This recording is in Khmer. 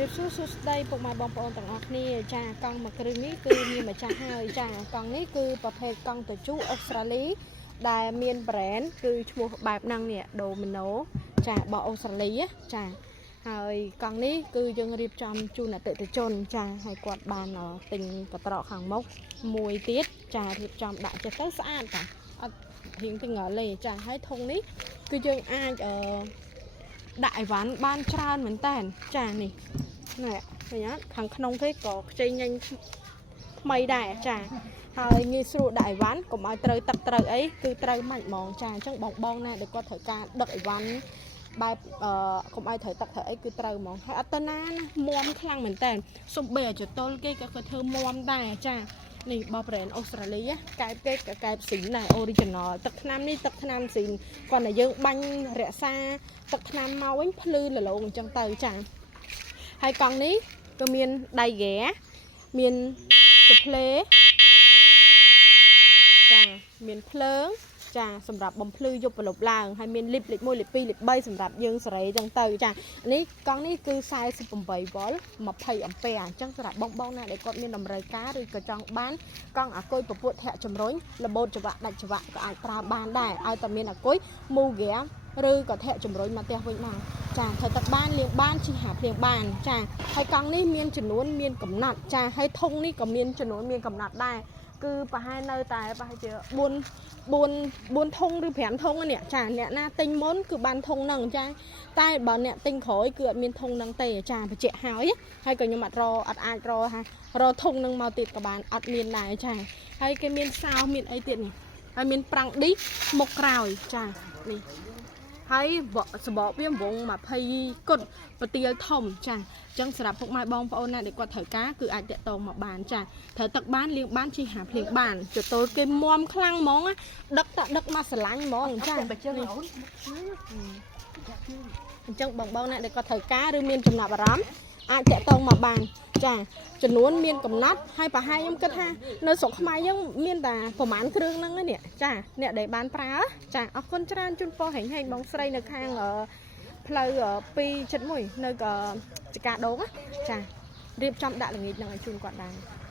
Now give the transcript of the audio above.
រៀបសួរសួស្តីពុកម៉ែបងប្អូនទាំងអស់គ្នាចាកង់មួយគ្រឿងនេះគឺមានម្ចាស់ហើយចាកង់នេះគឺប្រភេទកង់តជូអូស្ត្រាលីដែលមាន brand គឺឈ្មោះបែបហ្នឹងនេះ Domino ចារបស់អូស្ត្រាលីចាហើយកង់នេះគឺយើងរៀបចំជូនអតិថិជនចាហើយគាត់បានទិញកត្រកខាងមុខមួយទៀតចារៀបចំដាក់ចេះទៅស្អាតតាអត់រៀងទាំងលេចាហើយធុងនេះគឺយើងអាចដាក់អីវ៉ាន់បានច្រើនមែនតើចានេះណែឃើញអត់ខាងក្នុងគេក៏ខ្ចីញញថ្មីដែរចាហើយងាយស្រួលដាក់អីវ៉ាន់កុំឲ្យត្រូវទឹកត្រូវអីគឺត្រូវម៉ាច់ហ្មងចាអញ្ចឹងបងណាដែលគាត់ត្រូវការដឹកអីវ៉ាន់បែបកុំឲ្យត្រូវទឹកត្រូវអីគឺត្រូវហ្មងហើយអត់ទៅណាមាំខ្លាំងមែនតើសំបីអាចតុលគេក៏គាត់ធ្វើមាំដែរចានេះបោះ brand អូស្ត្រាលីកែបគេកែបស៊ីនដែរ original ទឹកថ្នាំនេះទឹកថ្នាំស៊ីនគាត់តែយើងបាញ់រក្សាទឹកថ្នាំមកវិញភ្លឺលលោងអញ្ចឹងទៅចាហើយកង់នេះក៏មានដៃហ្គាមានសផ្លេចាមានភ្លើងចាសម្រាប់បំភ្លឺយប់ប្រលប់ឡើងហើយមានលីបលេខ1លេខ2លេខ3សម្រាប់យើងសេរីអញ្ចឹងទៅចានេះកង់នេះគឺ48វ៉ុល20អាំពែអញ្ចឹងសម្រាប់បងណាដែលគាត់មានតម្រូវការឬក៏ចង់បានកង់អាគុយពពុះធាក់ជំរុញលបូតច្រវាក់ដាច់ច្រវាក់ក៏អាចប្រើបានដែរឲ្យតែមានអាគុយមូហ្គាឬក៏ធាក់ជំរុញមកផ្ទះវិញមកចាធ្វើទឹកបានលាងបានជីហាភ្លៀងបានចាហើយកង់នេះមានចំនួនមានកំណត់ចាហើយធុងនេះក៏មានចំនួនមានកំណត់ដែរគឺប្រហែលនៅតែប្រហែលជា4ធុងឬ5ធុងនេះចាអ្នកណាទិញមុនគឺបានធុងហ្នឹងចាតែបើអ្នកទិញក្រោយគឺអត់មានធុងហ្នឹងទេចាបញ្ជាក់ហើយក៏ខ្ញុំអត់អាចរធុងហ្នឹងមកទៀតក៏បានអត់មានដែរចាហើយគេមានសោមានអីទៀតនេះហើយមានប្រាំងឌីមុខក្រោយចានេះហើយសបកវាវង20គុតប្រទាលធំចាអញ្ចឹងសម្រាប់ពុកម៉ែបងប្អូនណាដែលគាត់ត្រូវការគឺអាចតាក់ទងមកបានចាត្រូវទឹកបានលាងបានជីហាភ្លៀងបានចតូលគេមាំខ្លាំងហ្មងដឹកមកស្រឡាញ់ហ្មងចាអញ្ចឹងបងណាដែលគាត់ត្រូវការឬមានចំណាប់អារម្មណ៍អាចតាក់ទងមកបានចាចំនួនមានកំណត់ហើយប្រហែលខ្ញុំគិតថានៅស្រុកខ្មែរយើងមានតែប្រហែលគ្រឿងហ្នឹងនេះចាអ្នកដែលបានប្រើចាអរគុណច្រើនជូនពរហែងបងស្រីនៅខាងផ្លូវ271នៅចកាដូងចារៀបចំដាក់ល្ងាចហ្នឹងឲ្យជូនគាត់ដែរ